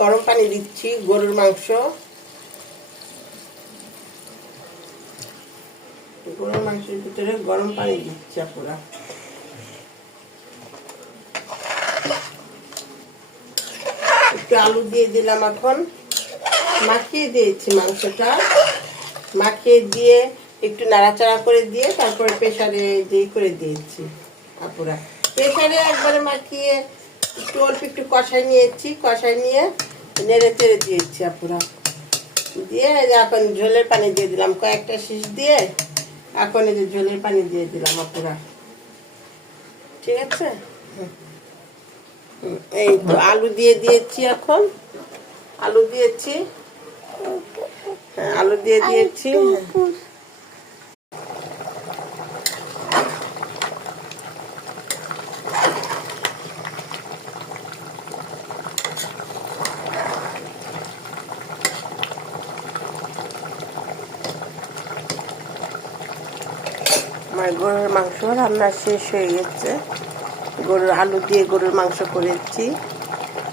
গরম পানি দিচ্ছি গরুর মাংস। গরুর মাংসের ভিতরে গরম পানি দিচ্ছি পুরা। একটু আলু দিয়ে দিলাম, এখন মাখিয়ে দিয়েছি মাংসটা। মাখিয়ে দিয়ে একটু নাড়াচাড়া করে দিয়ে তারপরে প্রেসারে দিয়ে করে দিয়েছি আপুরা। প্রেসারে একবারে মাখিয়ে একটু অল্প একটু কষাই নিয়েছি, কষাই নিয়ে নেড়ে চেড়ে দিয়েছি আপুরা। দিয়ে এখন ঝোলের পানি দিয়ে দিলাম কয়েকটা শীষ দিয়ে। এখন এই যে ঝোলের পানি দিয়ে দিলাম আপুরা। ঠিক আছে, এই তো আলু দিয়ে দিয়েছি। এখন আলু দিয়েছি, আলু দিয়ে দিয়েছি। আমার গরুর মাংস রান্না শেষ হয়ে গেছে। গরুর আলু দিয়ে গরুর মাংস করেছি।